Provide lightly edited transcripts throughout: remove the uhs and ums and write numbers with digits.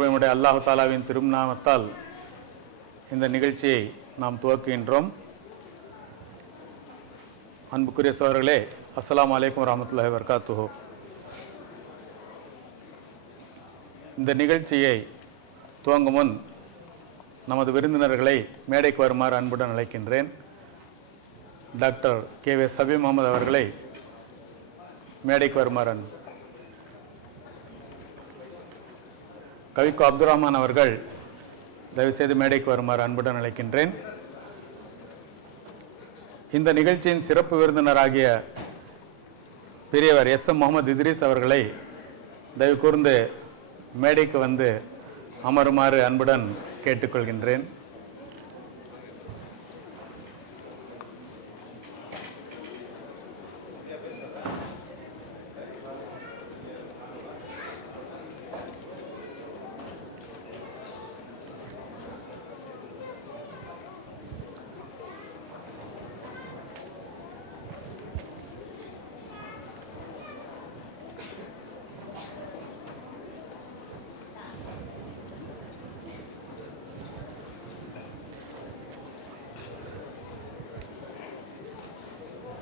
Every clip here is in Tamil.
நம்முடைய அல்லாஹ் தாலாவின் திருநாமத்தால் இந்த நிகழ்ச்சியை நாம் துவக்குகின்றோம். அன்புக்குரிய சோதரர்களே, அஸ்ஸலாமு அலைக்கும் வரஹ்மத்துல்லாஹி வபரகாத்துஹு. இந்த நிகழ்ச்சியை துவங்கும் முன் நமது விருந்தினர்களை மேடைக்கு வருமாறு அன்புடன் அழைக்கின்றேன். டாக்டர் கே.வே. சபி முகமது அவர்களை மேடைக்கு வருமாறு, கவிக்கோ அப்துல் ரஹ்மான் அவர்கள் தயவுசெய்து மேடைக்கு வருமாறு அன்புடன் அழைக்கின்றேன். இந்த நிகழ்ச்சியின் சிறப்பு விருந்தினராகிய பெரியவர் எஸ்.எம். முகமது இத்ரீஸ் அவர்களை தயவு கூர்ந்து மேடைக்கு வந்து அமருமாறு அன்புடன் கேட்டுக்கொள்கின்றேன்.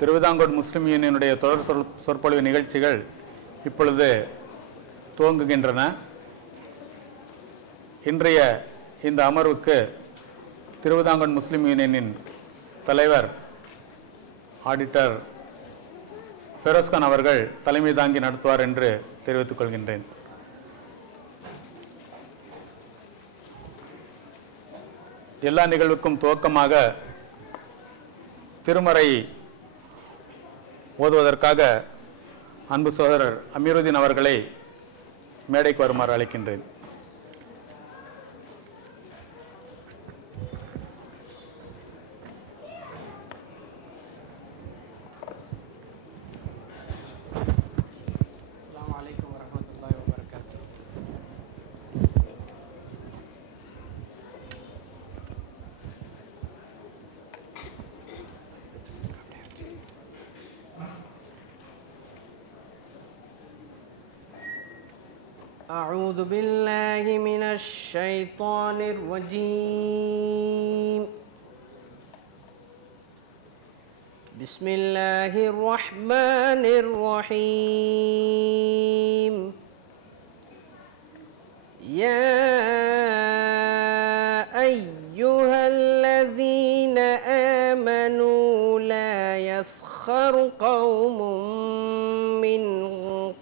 திருவிதாங்கூர் முஸ்லிம் யூனியனுடைய தொடர் சொற்பொழிவு நிகழ்ச்சிகள் இப்பொழுது துவங்குகின்றன. இன்றைய இந்த அமர்வுக்கு திருவிதாங்கூர் முஸ்லிம் யூனியனின் தலைவர் ஆடிட்டர் ஃபெரோஸ்கான் அவர்கள் தலைமை தாங்கி நடத்துவார் என்று தெரிவித்துக் கொள்கின்றேன். எல்லா நிகழ்வுக்கும் துவக்கமாக திருமறை ஓதுவதற்காக அன்பு சகோதரர் அமீருதீன் அவர்களை மேடைக்கு வருமாறு அழைக்கின்றேன். அஸ்ஸலாமு அலைக்கும் வரஹ்மத்துல்லாஹி வபரகாத்துஹு. أعوذ بالله من الشيطان الرجيم. بسم الله الرحمن الرحيم. يا أيها الذين آمنوا لا يسخر قوم من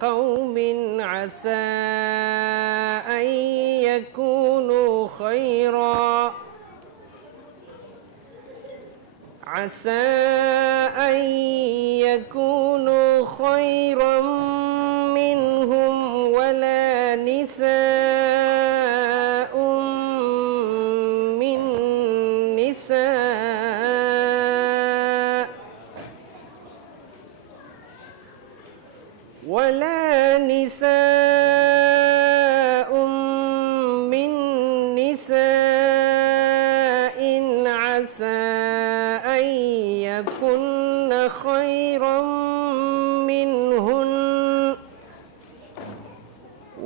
قوم عسى أن يكونوا خيرا منهم ولا نساء من نساء عسى أن يكن خيرا منهن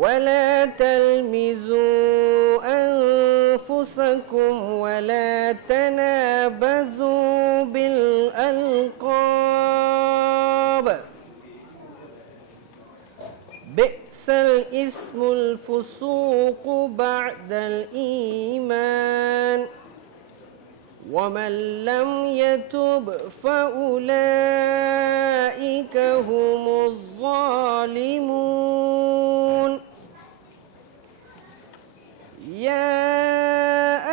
ولا تلمزوا أنفسكم ولا تنابزوا بالألقاب بئس الاسم الفسوق بعد الإيمان ومن لم يتب فأولئك هم الظالمون. يا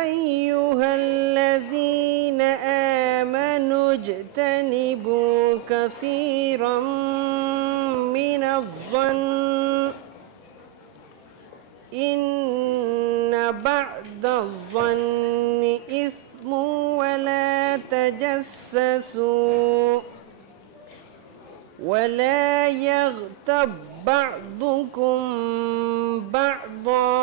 أيها الذين آمنوا اجتنبوا كثيرا من الظن إن بعد الظن إثم ولا تجسسوا ولا يغتب بعضكم بعضا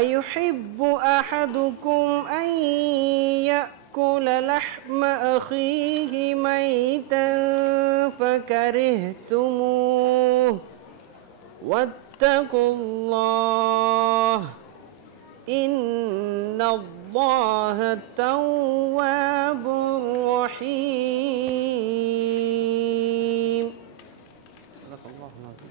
أيحب أحدكم أن يأكل لحم أخيه ميتا فكرهتموه واتقوا الله إن الله تواب رحيم. صدق الله العظيم.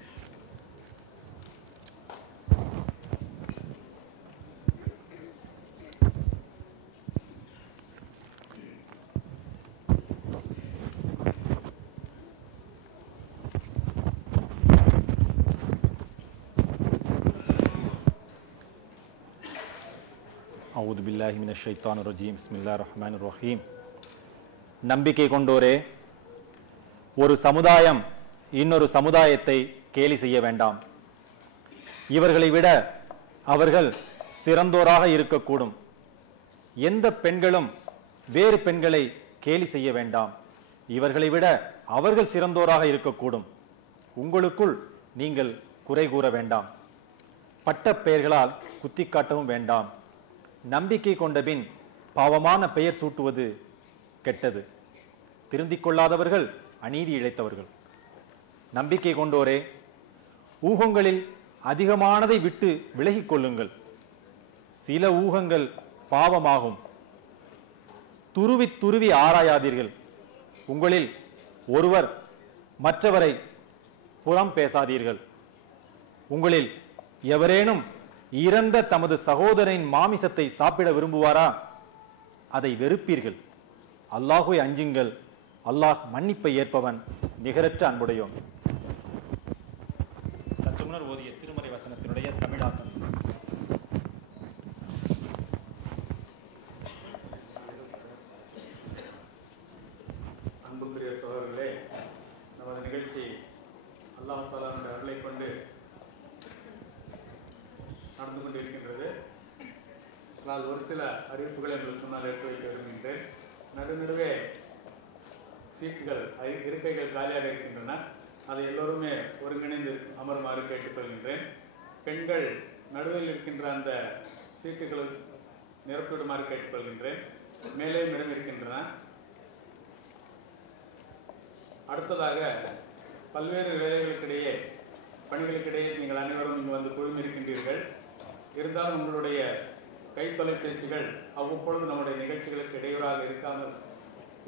அவுது பில்லாஹி மினஷ் ஷைத்தானிர் ரஜீம். பிஸ்மில்லாஹிர் ரஹ்மானிர் ரஹீம். நம்பிக்கை கொண்டோரே, ஒரு சமுதாயம் இன்னொரு சமுதாயத்தை கேலி செய்ய வேண்டாம். இவர்களை விட அவர்கள் சிறந்தோராக இருக்கக்கூடும். எந்த பெண்களும் வேறு பெண்களை கேலி செய்ய வேண்டாம். இவர்களை விட அவர்கள் சிறந்தோராக இருக்கக்கூடும். உங்களுக்குள் நீங்கள் குறை கூற வேண்டாம். பட்ட பெயர்களால் குத்தி காட்டவும் வேண்டாம். நம்பிக்கை கொண்டபின் பாவமான பெயர் சூட்டுவது கெட்டது. திருந்திக் கொள்ளாதவர்கள் அநீதி இழைத்தவர்கள். நம்பிக்கை கொண்டோரே, ஊகங்களில் அதிகமானதை விட்டு விலகிக் கொள்ளுங்கள். சில ஊகங்கள் பாவமாகும். துருவி துருவி ஆராயாதீர்கள். உங்களில் ஒருவர் மற்றவரை புறம் பேசாதீர்கள். உங்களில் எவரேனும் இறந்த தமது சகோதரனின் மாமிசத்தை சாப்பிட விரும்புவாரா? அதை வெறுப்பீர்கள். அல்லாஹ்வை அஞ்சுங்கள். அல்லாஹ் மன்னிப்பை ஏற்பவன், நிகரற்ற அன்புடையோன். சற்று முன்னர் ஓதிய திருமறை வசனத்தினுடைய தமிழாக்கம். அன்புக்குரிய சோழர்களே, நமது நிகழ்ச்சி அல்லாஹ் தஆலாவுடைய அருளை கொண்டு நடந்து கொண்டிருக்கின்றது. நான் ஒரு சில அறிவிப்புகளை உங்களுக்கு முன்னால் எடுத்து வைக்க விரும்புகின்றேன். நடுநடுவே சீட்டுகள், இருக்கைகள் காலியாக இருக்கின்றன. அதை எல்லோருமே ஒருங்கிணைந்து அமருமாறு கேட்டுக்கொள்கின்றேன். பெண்கள் நடுவில் இருக்கின்ற அந்த சீட்டுகள் நிரப்பிவிடுமாறு கேட்டுக்கொள்கின்றேன். மேலே இடம் இருக்கின்றன. அடுத்ததாக பல்வேறு வேலைகளுக்கிடையே, பணிகளுக்கிடையே நீங்கள் அனைவரும் இங்கு வந்து குழுமிருக்கின்றீர்கள். இருந்தாலும் உங்களுடைய கை தொலைபேசிகள் அவ்வப்பொழுது நம்முடைய நிகழ்ச்சிகளுக்கு இடையூறாக இருக்காமல்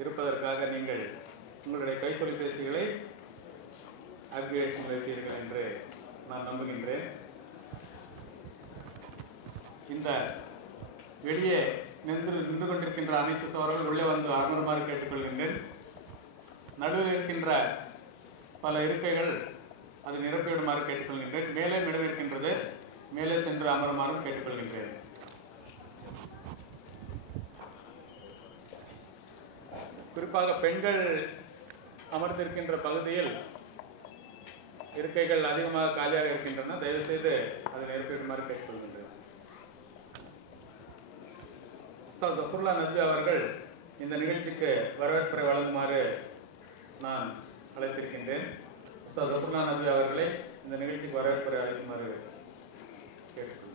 இருப்பதற்காக நீங்கள் உங்களுடைய கை தொலைபேசிகளை ஆக்டிவேஷன் வைத்தீர்கள் என்று நான் நம்புகின்றேன். இந்த வெளியே நின்று கொண்டிருக்கின்ற அனைத்து சோழர்கள் உள்ளே வந்து அமருமாறு கேட்டுக்கொள்கின்றேன். நடுவில் இருக்கின்ற பல இருக்கைகள் அது நிரப்பிவிடுமாறு கேட்டுக்கொள்கின்றேன். மேலே இடம் இருக்கின்றது, மேலே சென்று அமருமாறு கேட்டுக்கொள்கின்றேன். குறிப்பாக பெண்கள் அமர்ந்திருக்கின்ற பகுதியில் இருக்கைகள் அதிகமாக காலியாக இருக்கின்றன. தயவு செய்து அதை நிரப்பிவிடுமாறு கேட்டுக்கொள்கின்றேன். உஸ்தாத் ஜஃபருல்லா நத்வி அவர்கள் இந்த நிகழ்ச்சிக்கு வரவேற்புரை வழங்குமாறு நான் அழைத்திருக்கின்றேன். உஸ்தாத் ஜஃபருல்லா நத்வி அவர்களை இந்த நிகழ்ச்சிக்கு வரவேற்புரை அழைக்குமாறு கேட்டுக்கொள்கிறேன்.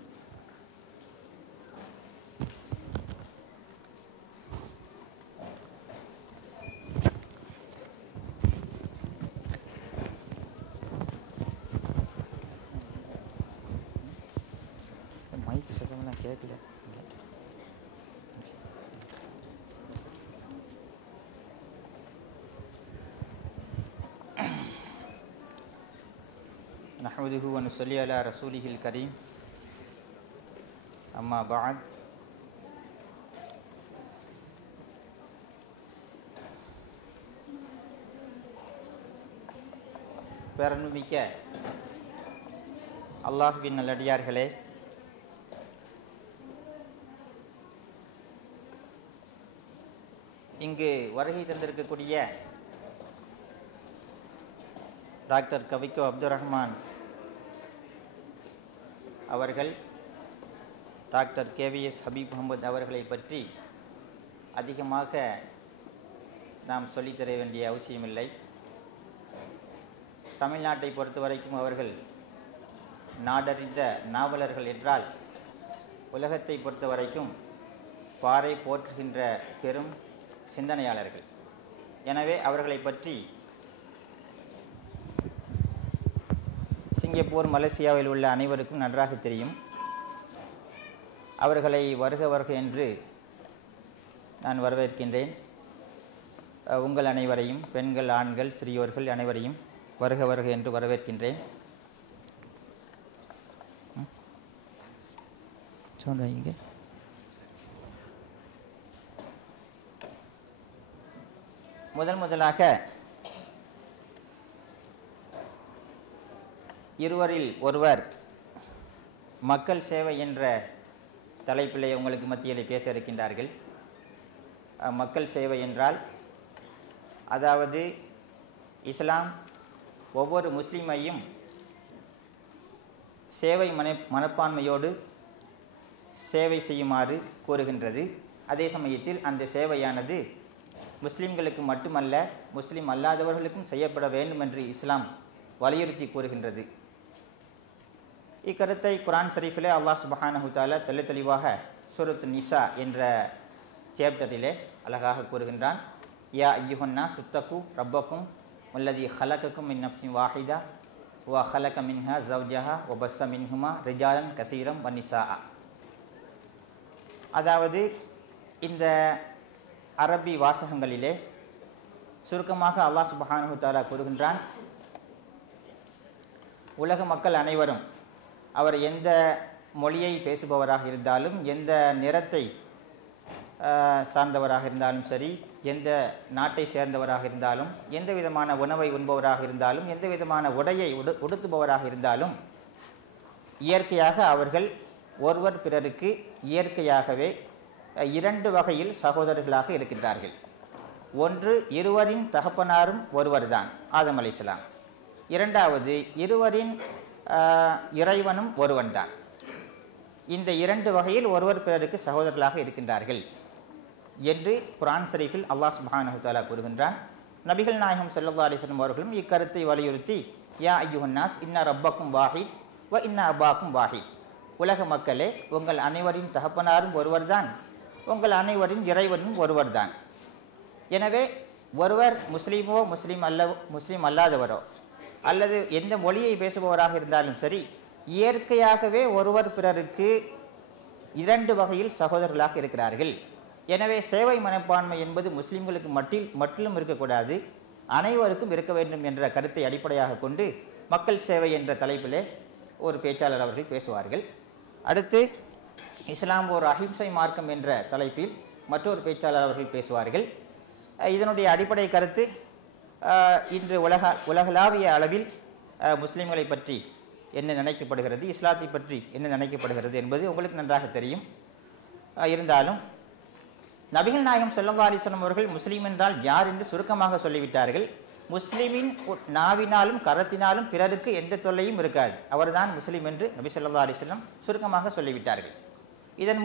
மைக்கு சத்தம் நான் கேட்கல. நஹ்மதுஹு வ நுஸல்லி அலா ரசூலிஹில் கரீம். அம்மா பஅத். பேரன்புமிக்க அல்லாஹ்வின் நல்லடியார்களே, இங்கு வருகை தந்திருக்கக்கூடிய டாக்டர் கவிக்கோ அப்துல் ரஹ்மான் அவர்கள், டாக்டர் கேவிஎஸ் ஹபீப் முகமது அவர்களை பற்றி அதிகமாக நாம் சொல்லித்தர வேண்டிய அவசியமில்லை. தமிழ்நாட்டை பொறுத்த வரைக்கும் அவர்கள் நாடறிந்த நாவலர்கள் என்றால், உலகத்தை பொறுத்த வரைக்கும் பாறை போற்றுகின்ற பெரும் சிந்தனையாளர்கள். எனவே அவர்களை பற்றி சிங்கப்பூர் மலேசியாவில் உள்ள அனைவருக்கும் நன்றாக தெரியும். அவர்களை வருக வருக என்று நான் வரவேற்கின்றேன். உங்கள் அனைவரையும், பெண்கள், ஆண்கள், சிறியோர்கள் அனைவரையும் வருக வருக என்று வரவேற்கின்றேன். சொல்றீங்க. முதலாக இருவரில் ஒருவர் மக்கள் சேவை என்ற தலைப்பிலே உங்களுக்கு மத்தியில் பேச இருக்கின்றார்கள். மக்கள் சேவை என்றால், அதாவது இஸ்லாம் ஒவ்வொரு முஸ்லீமையும் சேவை மனப்பான்மையோடு சேவை செய்யுமாறு கூறுகின்றது. அதே சமயத்தில் அந்த சேவையானது முஸ்லீம்களுக்கு மட்டுமல்ல, முஸ்லீம் அல்லாதவர்களுக்கும் செய்யப்பட வேண்டும் என்று இஸ்லாம் வலியுறுத்தி கூறுகின்றது. இக்கருத்தை குர்ஆன் ஷரீஃபிலே அல்லாஹ் சுப்ஹானஹு தஆலா தெளிவாக சூரத்து நிசா என்ற சாப்டரிலே அழகாக கூறுகின்றான். யா அய்யுஹன்னா சுத்தகு ரப்பக்கும் வல்லதி ஹலகக்கும் மின் நஃப்ஸின் வாஹிதா வ ஹலக மின்ஹா ஸௌஜஹா வ பஸ்ஸ மின்ஹுமா ரிஜாலன் கஸீரம் வ நிசாஅ. அதாவது இந்த அரபி வாசகங்களிலே சுருக்கமாக அல்லாஹ் சுப்ஹானஹு தஆலா கூறுகின்றான், உலக மக்கள் அனைவரும், அவர் எந்த மொழியை பேசுபவராக இருந்தாலும், எந்த நிறத்தை சார்ந்தவராக இருந்தாலும் சரி, எந்த நாட்டை சேர்ந்தவராக இருந்தாலும், எந்த விதமான உணவை உண்பவராக இருந்தாலும், எந்த விதமான உடையை உடுத்துபவராக இருந்தாலும், இயற்கையாக அவர்கள் ஒருவர் பிறருக்கு இயற்கையாகவே இரண்டு வகையில் சகோதரர்களாக இருக்கின்றார்கள். ஒன்று, இருவரின் தகப்பனாரும் ஒருவர்தான், ஆதம் அலைஹிஸ்ஸலாம். இரண்டாவது, இருவரின் இறைவனும் ஒருவன்தான். இந்த இரண்டு வகையில் ஒருவர் பிறருக்கு சகோதரர்களாக இருக்கின்றார்கள் என்று குர்ஆன் ஷரீஃபில் அல்லாஹ் சுப்ஹானஹு தஆலா கூறுகின்றான். நபிகள் நாயகம் ஸல்லல்லாஹு அலைஹி வஸல்லம் அவர்களும் இக்கருத்தை வலியுறுத்தி, யா அய்யுஹன்னாஸ் இன்ன ரப்பக்கும் வாஹித் வ இன்ன அபாக்கும் வாஹித். உலக மக்களே, உங்கள் அனைவரின் தகப்பனாரும் ஒருவர்தான், உங்கள் அனைவரின் இறைவனும் ஒருவர்தான். எனவே ஒருவர் முஸ்லீமோ முஸ்லீம் அல்லாதவரோ அல்லது எந்த மொழியை பேசுபவராக இருந்தாலும் சரி, இயற்கையாகவே ஒருவர் பிறருக்கு இரண்டு வகையில் சகோதரர்களாக இருக்கிறார்கள். எனவே சேவை மனப்பான்மை என்பது முஸ்லீம்களுக்கு மட்டிலும் இருக்கக்கூடாது, அனைவருக்கும் இருக்க வேண்டும் என்ற கருத்தை அடிப்படையாக கொண்டு மக்கள் சேவை என்ற தலைப்பிலே ஒரு பேச்சாளர் அவர்கள் பேசுவார்கள். அடுத்து இஸ்லாம் ஒரு அஹிம்சை மார்க்கம் என்ற தலைப்பில் மற்றொரு பேச்சாளர் அவர்கள் பேசுவார்கள். இதனுடைய அடிப்படை கருத்து, இன்று உலகளாவிய அளவில் முஸ்லீம்களை பற்றி என்ன நினைக்கப்படுகிறது, இஸ்லாத்தை பற்றி என்ன நினைக்கப்படுகிறது என்பது உங்களுக்கு நன்றாக தெரியும். இருந்தாலும் நபிகள் நாயகம் ஸல்லல்லாஹு அலைஹி வஸல்லம் அவர்கள் முஸ்லீம் என்றால் யார் என்று சுருக்கமாக சொல்லிவிட்டார்கள். முஸ்லிமின் நாவினாலும் கரத்தினாலும் பிறருக்கு எந்த தொல்லையும் இருக்காது, அவர்தான் முஸ்லீம் என்று நபி ஸல்லல்லாஹு அலைஹி வஸல்லம் சுருக்கமாக சொல்லிவிட்டார்கள். இதன்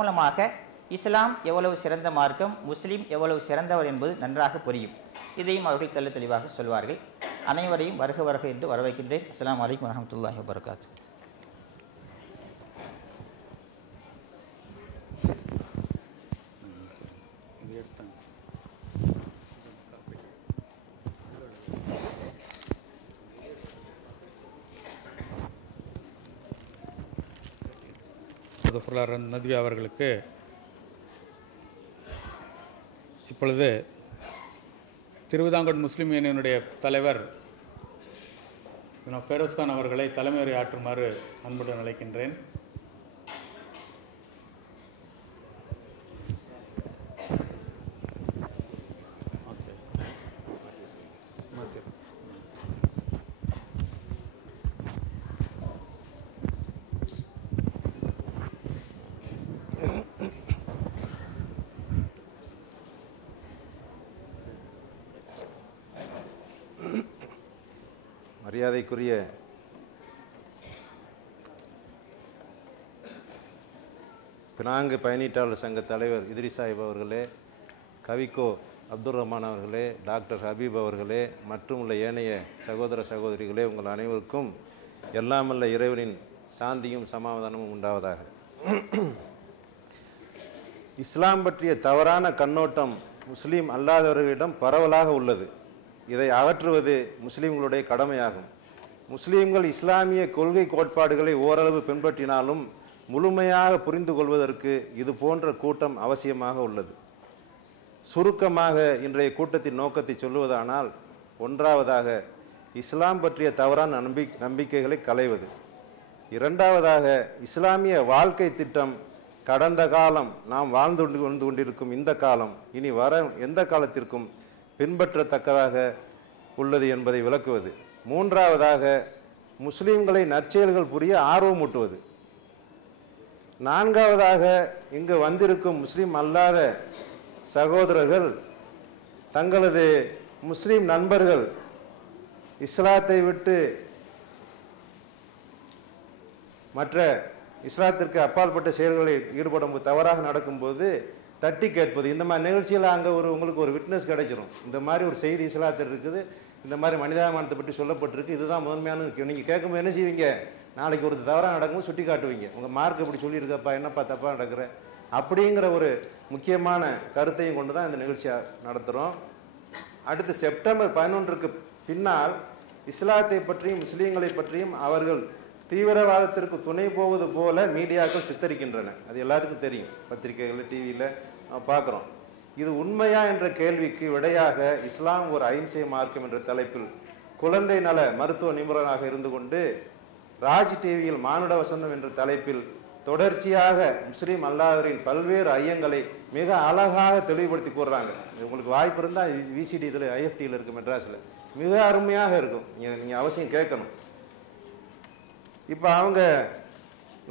மூலமாக இஸ்லாம் எவ்வளவு சிறந்த மார்க்கம், முஸ்லீம் எவ்வளவு சிறந்தவர் என்பது நன்றாக புரியும். இதையும் அவர்கள் தெளிவாக சொல்வார்கள். அனைவரையும் வருக வருக என்று வரவேற்கின்றேன். அஸ்ஸலாமு அலைக்கும் வரஹ்மத்துல்லாஹி வபரகாத்துஹு. நத்வி அவர்களுக்கு இப்பொழுது திருவிதாங்கூர் முஸ்லீம் யூனியனுடைய தலைவர் ஃபெரோஸ்கான் அவர்களை தலைமை உரை ஆற்றுமாறு அன்புடன் அழைக்கின்றேன். மரியாதைக்குரிய பினாங்கு பயணீட்டாளர் சங்க தலைவர் இத்ரிஸ் சாஹிப் அவர்களே, கவிக்கோ அப்துல் ரஹ்மான் அவர்களே, டாக்டர் ஹபீப் அவர்களே மற்றும் உள்ள ஏனைய சகோதர சகோதரிகளே, உங்கள் அனைவருக்கும் எல்லாமல்ல இறைவனின் சாந்தியும் சமாதானமும் உண்டாவதாக. இஸ்லாம் பற்றிய தவறான கண்ணோட்டம் முஸ்லீம் அல்லாதவர்களிடம் பரவலாக உள்ளது. இதை அகற்றுவது முஸ்லீம்களுடைய கடமையாகும். முஸ்லீம்கள் இஸ்லாமிய கொள்கை கோட்பாடுகளை ஓரளவு பின்பற்றினாலும் முழுமையாக புரிந்து கொள்வதற்கு இது போன்ற கூட்டம் அவசியமாக உள்ளது. சுருக்கமாக இன்றைய கூட்டத்தின் நோக்கத்தை சொல்லுவதானால், ஒன்றாவதாக இஸ்லாம் பற்றிய தவறான நம்பிக்கைகளை களைவது, இரண்டாவதாக இஸ்லாமிய வாழ்க்கை திட்டம் கடந்த காலம் நாம் வாழ்ந்து கொண்டிருக்கும் இந்த காலம் இனி வர எந்த காலத்திற்கும் பின்பற்றத்தக்கதாக உள்ளது என்பதை விளக்குவது, மூன்றாவதாக முஸ்லீம்களை நற்செயல்கள் புரிய ஆர்வமூட்டுவது, நான்காவதாக இங்கு வந்திருக்கும் முஸ்லீம் அல்லாத சகோதரர்கள் தங்களது முஸ்லீம் நண்பர்கள் இஸ்லாத்தை விட்டு மற்ற இஸ்லாத்திற்கு அப்பாற்பட்ட செயல்களில் ஈடுபடும் தவறாக நடக்கும்போது தட்டி கேட்பது. இந்த மாதிரி நிகழ்ச்சியில் அங்கே உங்களுக்கு ஒரு விட்னஸ் கிடைச்சிடும். இந்த மாதிரி ஒரு செய்தி இஸ்லாத்தில் இருக்குது, இந்த மாதிரி மனிதாபிமானத்தை பற்றி சொல்லப்பட்டிருக்கு, இதுதான் முதன்மையானது. நீங்கள் கேட்கும்போது என்ன செய்வீங்க? நாளைக்கு ஒரு தவறாக நடக்கும்போது சுட்டி காட்டுவீங்க, உங்கள் மார்க் இப்படி சொல்லியிருக்கப்பா, என்னப்பா தப்பாக நடக்கிற அப்படிங்கிற ஒரு முக்கியமான கருத்தையும் கொண்டு தான் இந்த நிகழ்ச்சியை நடத்துகிறோம். அடுத்து செப்டம்பர் 11க்கு பின்னால் இஸ்லாத்தை பற்றியும் முஸ்லீம்களை பற்றியும் அவர்கள் தீவிரவாதத்திற்கு துணை போவது போல மீடியாக்கள் சித்தரிக்கின்றன. அது எல்லாத்துக்கும் தெரியும், பத்திரிகைகள் டிவியில் பார்க்குறோம். இது உண்மையா என்ற கேள்விக்கு விடையாக இஸ்லாம் ஒரு அஹிம்சை மார்க்கம் என்ற தலைப்பில் குழந்தை நல மருத்துவ நிபுணராக இருந்து கொண்டு ராஜ் டிவியில் மானுட வசந்தம் என்ற தலைப்பில் தொடர்ச்சியாக முஸ்லீம் அல்லாதவரின் பல்வேறு ஐயங்களை மிக அழகாக தெளிவுபடுத்தி கூறுறாங்க. உங்களுக்கு வாய்ப்பு இருந்தால் விசிடி இதில் ஐஎஃப்டியில் இருக்குது, மெட்ராஸில் மிக அருமையாக இருக்கும், நீங்கள் அவசியம் கேட்கணும். இப்போ அவங்க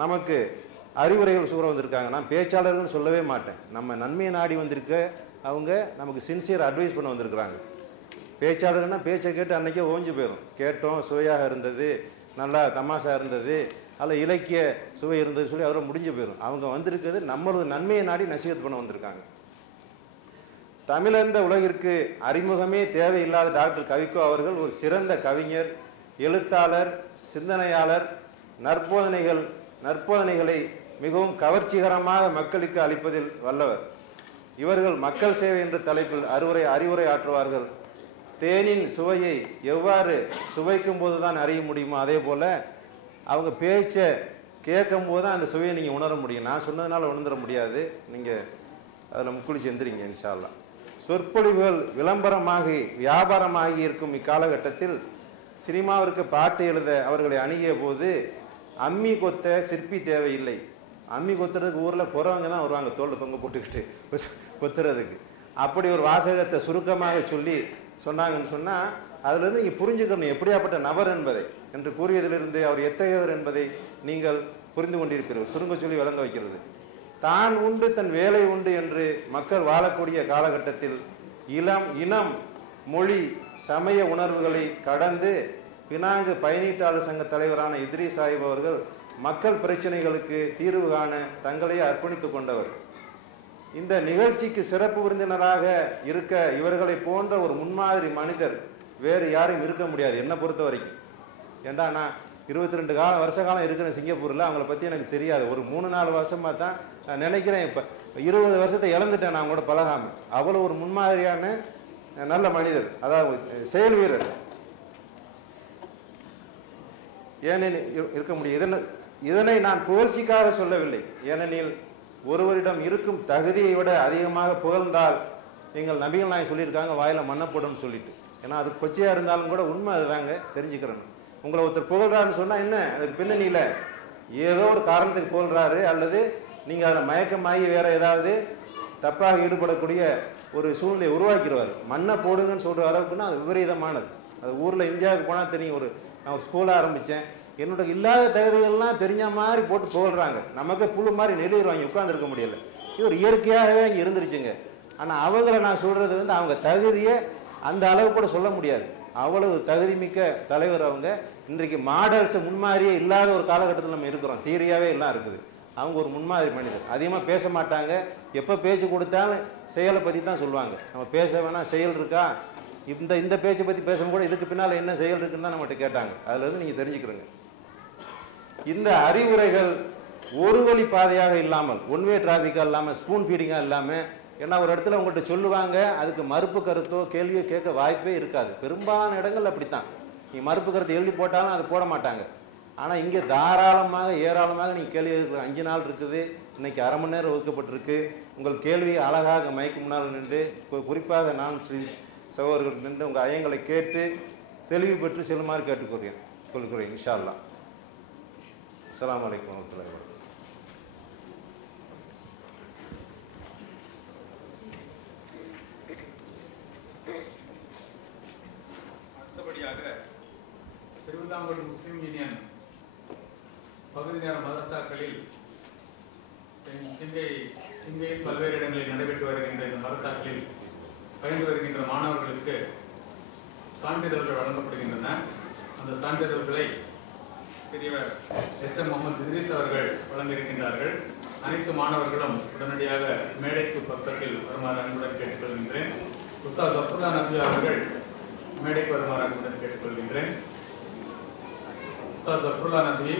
நமக்கு அறிவுரைகள் சூற வந்திருக்காங்க. நான் பேச்சாளர்கள் சொல்லவே மாட்டேன், நம்ம நன்மையை நாடி வந்திருக்க அவங்க நமக்கு சின்சியர் அட்வைஸ் பண்ண வந்திருக்கிறாங்க. பேச்சாளர்கள்னா பேச்சை கேட்டு அன்றைக்கே ஓஞ்சு போயிடும். கேட்டோம், சுவையாக இருந்தது, நல்லா தமாஷா இருந்தது, அதில் இலக்கிய சுவை இருந்தது சொல்லி அவரை முடிஞ்சு போயிடும். அவங்க வந்திருக்கிறது நம்மளது நன்மையை நாடி நசீகத் பண்ண வந்திருக்காங்க. தமிழர்ந்த உலகிற்கு அறிமுகமே தேவையில்லாத டாக்டர் கவிக்கோ அவர்கள் ஒரு சிறந்த கவிஞர், எழுத்தாளர், சிந்தனையாளர், நற்போதனைகளை மிகவும் கவர்ச்சிகரமாக மக்களுக்கு அளிப்பதில் வல்லவர். இவர்கள் மக்கள் சேவை என்ற தலைப்பில் அறிவுரை ஆற்றுவார்கள். தேனின் சுவையை எவ்வாறு சுவைக்கும் போது தான் அறிய முடியுமோ அதே போல அவங்க பேச்சை கேட்கும் போது தான் அந்த சுவையை நீங்கள் உணர முடியும். நான் சொன்னதுனால உணர்ந்துட முடியாது, நீங்கள் அதில் முக்குளிச்சு எந்திரிங்க இன்ஷா அல்லாஹ். சொற்பொழிவுகள் விளம்பரமாகி வியாபாரமாகி இருக்கும் இக்காலகட்டத்தில் சினிமாவிற்கு பாட்டு எழுத அவர்களை அணுகிய போது அம்மி கொத்த சிற்பி தேவையில்லை. அம்மி கொத்துறதுக்கு ஊரில் குறவங்க தான் வருவாங்க, தோளில் தொங்க போட்டுக்கிட்டு கொத்துறதுக்கு. அப்படி ஒரு வாசகத்தை சுருக்கமாக சொல்லி சொன்னாங்கன்னு சொன்னால் அதுலேருந்து நீங்கள் புரிஞ்சுக்கணும் எப்படியாப்பட்ட நபர் என்பதை. என்று கூறியதிலிருந்து அவர் எத்தகையவர் என்பதை நீங்கள் புரிந்து கொண்டிருக்கிறீர்கள். சுருங்க சொல்லி விளங்க வைக்கிறது. தான் உண்டு தன் வேலை உண்டு என்று மக்கள் வாழக்கூடிய காலகட்டத்தில் இனம் மொழி சமய உணர்வுகளை கடந்து பினாங்கு பயணீட்டாளர் சங்க தலைவரான இத்ரீஸ் சாஹிப் அவர்கள் மக்கள் பிரச்சனைகளுக்கு தீர்வு காண தங்களையே அர்ப்பணித்துக் கொண்டவர். இந்த நிகழ்ச்சிக்கு சிறப்பு விருந்தினராக இருக்க இவர்களை போன்ற ஒரு முன்மாதிரி மனிதர் வேறு யாரும் இருக்க முடியாது என்னை பொறுத்த வரைக்கும். ஏண்டா நான் 22 வருஷ காலம் இருக்கிறேன் சிங்கப்பூரில், அவங்கள பற்றி எனக்கு தெரியாது. ஒரு 3-4 வருஷமாக தான் நான் நினைக்கிறேன். இப்போ 20 வருஷத்தை இழந்துட்டேன் நான் கூட பழகாமல். அவ்வளோ ஒரு முன்மாதிரியான நல்ல மனிதர், அதாவது செயல் வீரர் ஏனெனில் இருக்க முடியும். இதனை நான் புகழ்ச்சிக்காக சொல்லவில்லை. ஏனெனில் ஒருவரிடம் இருக்கும் தகுதியை விட அதிகமாக புகழ்ந்தால் எங்கள் நபிகள் நாயகம் சொல்லியிருக்காங்க வாயில மண்ணப்படும் சொல்லிட்டு. ஏன்னா அது கொச்சையாக இருந்தாலும் கூட உண்மை அதுதாங்க, தெரிஞ்சுக்கிறேன். உங்களை ஒருத்தர் புகழ்றாருன்னு சொன்னால் என்ன, அதுக்கு பின்னணியில் ஏதோ ஒரு காரணத்துக்கு புகழ்றாரு, அல்லது நீங்கள் அதில் மயக்கமாகி வேற ஏதாவது தப்பாக ஈடுபடக்கூடிய ஒரு சூழ்நிலையை உருவாக்கிடுவார். மண்ணை போடுங்கன்னு சொல்கிற அளவுக்குன்னா அது விபரீதமானது. அது ஊரில் இந்தியாவுக்கு போனால் தெரியும். நான் ஒரு ஸ்கூலை ஆரம்பித்தேன், என்னோட இல்லாத தகுதிகள்லாம் தெரிஞ்ச மாதிரி போட்டு புகழ்றாங்க. நமக்கு புழு மாதிரி நெருவாங்க, உட்காந்துருக்க முடியல. இது ஒரு இயற்கையாகவே இங்கே இருந்துருச்சுங்க. ஆனால் அவங்கள நான் சொல்கிறது அவங்க தகுதியை அந்த அளவு கூட சொல்ல முடியாது. அவ்வளவு தகுதி மிக்க தலைவர் அவங்க. இன்றைக்கு மாடல்ஸ் முன்மாதிரியே இல்லாத ஒரு காலகட்டத்தில் நம்ம இருக்கிறோம். தீரியாவே எல்லாம் இருக்குது. அவங்க ஒரு முன்மாதிரி மனிதர். அதிகமாக பேச மாட்டாங்க. எப்போ பேச்சு கொடுத்தாலும் செயலை பற்றி தான் சொல்லுவாங்க. நம்ம பேச வேணாம், செயல் இருக்கா, இந்த பேச்சை பற்றி பேசும் கூட இதுக்கு பின்னால் என்ன செயல் இருக்குன்னு தான் நம்மகிட்ட கேட்டாங்க. அதுலேருந்து நீங்கள் தெரிஞ்சுக்கிறீங்க. இந்த அறிவுரைகள் ஒரு வழி பாதையாக இல்லாமல், ஒன்வே டிராஃபிக்காக இல்லாமல், ஸ்பூன் ஃபீடிங்காக இல்லாமல், ஏன்னா ஒரு இடத்துல உங்கள்கிட்ட சொல்லுவாங்க, அதுக்கு மறுப்பு கருத்தோ கேள்வியோ கேட்க வாய்ப்பே இருக்காது. பெரும்பாலான இடங்கள் அப்படித்தான். நீ மறுப்பு கருத்தை எழுதி போட்டாலும் அது போட மாட்டாங்க. ஆனால் இங்கே தாராளமாக ஏராளமாக நீங்கள் கேள்வி எழுதுகிற 5 நாள் இருக்குது. இன்னைக்கு அரை மணி நேரம் ஒதுக்கப்பட்டிருக்கு. உங்கள் கேள்வியை அழகாக மைக்கு முன்னால் நின்று குறிப்பாக நான் ஸ்ரீ சகோதரர்கள் நின்று உங்கள் ஐயங்களை கேட்டு தெளிவு பெற்று செல்லுமாறு கொள்கிறேன் இன்ஷா அல்லாஹ். அஸ்ஸலாமு அலைக்கும் வரஹ்மத்துல்லாஹி வபரகாத்துஹு. அடுத்தபடியாக திருவிதாங்கூர் முஸ்லிம் யூனியன் பகுதி நேர மதரசாக்களில் சிங்கையில் பல்வேறு இடங்களில் நடைபெற்று வருகின்ற இந்த மதரசாக்களில் பயின்று வருகின்ற மாணவர்களுக்கு சான்றிதழ்கள் வழங்கப்படுகின்றன. அந்த சான்றிதழ்களை பெரியவர் SM முகமது இத்ரீஸ் அவர்கள் வழங்க இருக்கின்றார்கள். அனைத்து மாணவர்களும் உடனடியாக மேடைக்கு பக்கத்தில் வருமாறு அன்புடன் கேட்டுக்கொள்கின்றேன். உஸ்தாத் ஜஃபருல்லா நபி அவர்கள் மேடைக்கு வருமாறு அன்புடன் கேட்டுக்கொள்கின்றேன். உஸ்தாத் ஜஃபருல்லா நபி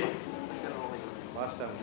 மாஸ்டர்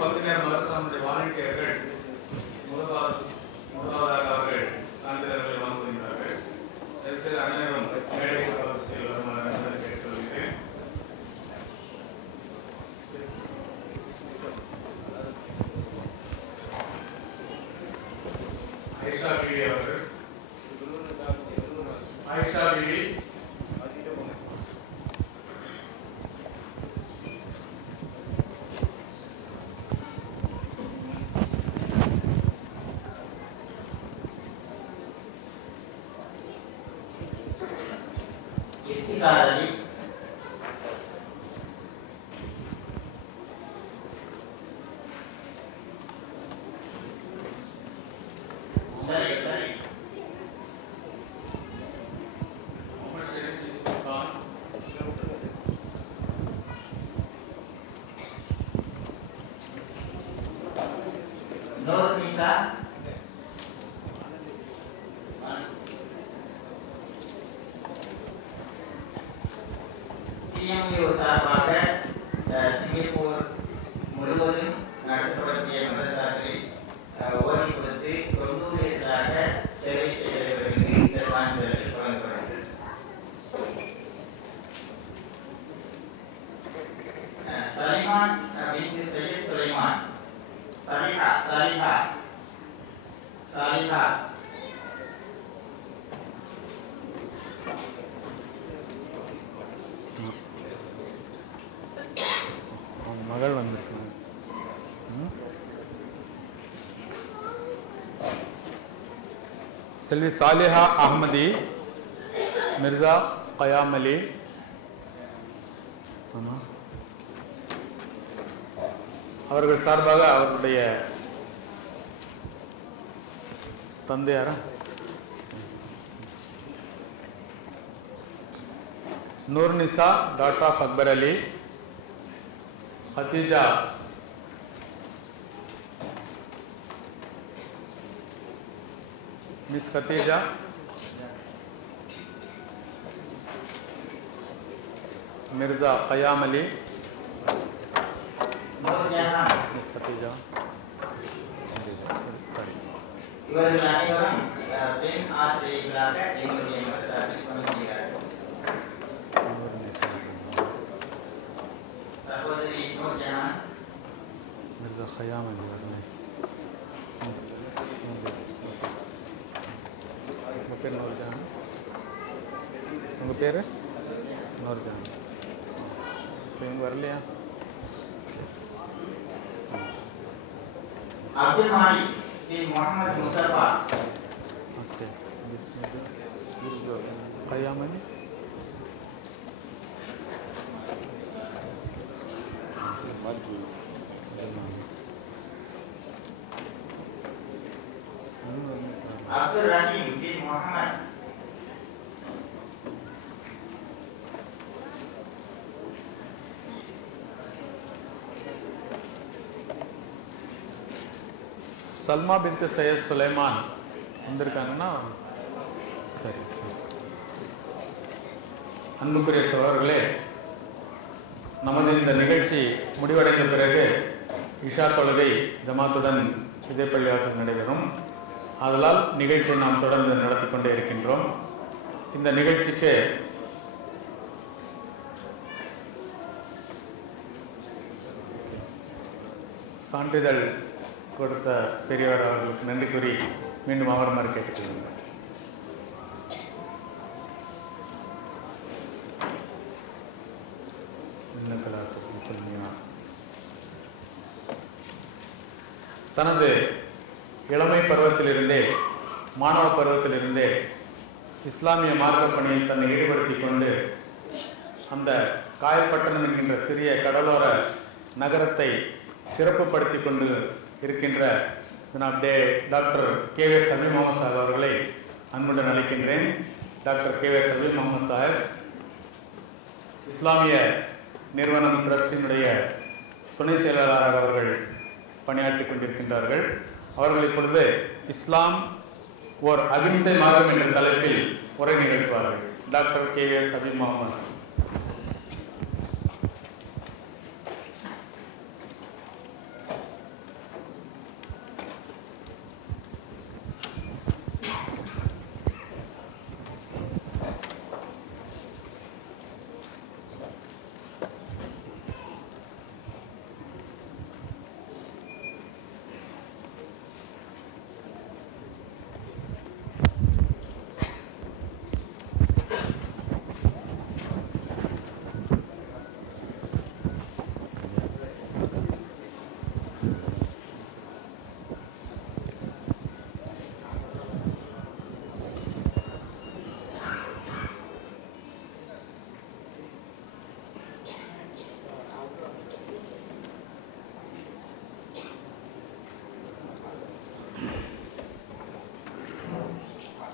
பகுதி நேர மதரசாவுடைய வாலண்டியர்கள் முதலாவதாக அவர்கள் சான்றிதழ்களை வழங்குகின்றார்கள். தயவுசெய்து அனைவரும் மேடைக்கு பக்கத்தில் வருமாறு கேட்டுக்கொள்கிறேன். ஆயிஷா பிவி அவர்கள் ஆயிஷா பிவி சார்பாக சிங்கப்பூர் முழுவதும் நடத்தப்படக்கூடிய மதரசாக்களில் ஓதி கொடுத்து 90 ஏக்கராக சேவை செய்தவர்களுக்கு இந்த சான்றிதழ்கள் வழங்கப்படுகிறது. சலிமான் பின்த் சையத் சுலைமான் சாலிஹா மகள் வந்திருக்காங்க. செல்வி சாலிஹா அஹ்மதி மிர்சா கயாம் அலி அவர்கள் சார்பாக அவருடைய தந்தையாரா Noornisa daughter of Akbar Ali Khatija miss Khatija Mirza Qayam Ali miss Khatija இவர்கள் அனைவரும் பெண் ஆசிரியர்களாக எங்களுடைய மதரசாவில் பணிபுரிகிறார்கள். சகோதரி நூர்ஜஹான் मिर्जा कयाम अली உங்கள் பேர் நூர்ஜஹான். உங்கள் பேர் நூர்ஜஹான். இப்போ இவங்க வரலையா? அப்துல் மாலிக் பின் முகமது முஸ்தபா कयाम अली அப்துல் ரஹீம் பின் முகமது, சல்மா பின்த் சையத் சுலைமான் வந்திருக்காங்கன்னா சரி. அன்புக்குரிய சகோதரர்களே, நமது இந்த நிகழ்ச்சி முடிவடைந்த பிறகு இஷா தொழுகை ஜமாத்துடன் இதே பள்ளிவாசல் நடைபெறும். ஆதலால் நிகழ்ச்சியை நாம் தொடர்ந்து நடத்தி கொண்டே இருக்கின்றோம். இந்த நிகழ்ச்சிக்கு சான்றிதழ் கொடுத்த பெரியவர் அவர்களுக்கு நன்றி கூறி மீண்டும் அவருமாறு கேட்டுக்கொள்கிறேன். தனது இளமை பருவத்திலிருந்தே, மாணவ பருவத்திலிருந்தே இஸ்லாமிய மார்க்க பணியில் தன்னை ஈடுபடுத்திக் கொண்டு அந்த காயல்பட்டணம் என்கின்ற சிறிய கடலோர நகரத்தை சிறப்புப்படுத்தி கொண்டு இருக்கின்ற டாக்டர் KV சபீர் முகமது சாஹிப் அவர்களை அன்புடன் அழைக்கின்றேன். டாக்டர் KV சபீர் முகமது சாஹிப் இஸ்லாமிய நிறுவனம் ட்ரஸ்டினுடைய துணை செயலாளராக அவர்கள் பணியாற்றிக் கொண்டிருக்கின்றார்கள். அவர்கள் இப்பொழுது இஸ்லாம் ஓர் அகிம்சை மார்க்கம் என்ற தலைப்பில் உரை நிகழ்த்துவார்கள். Doctor KV Sabeer Mohammed.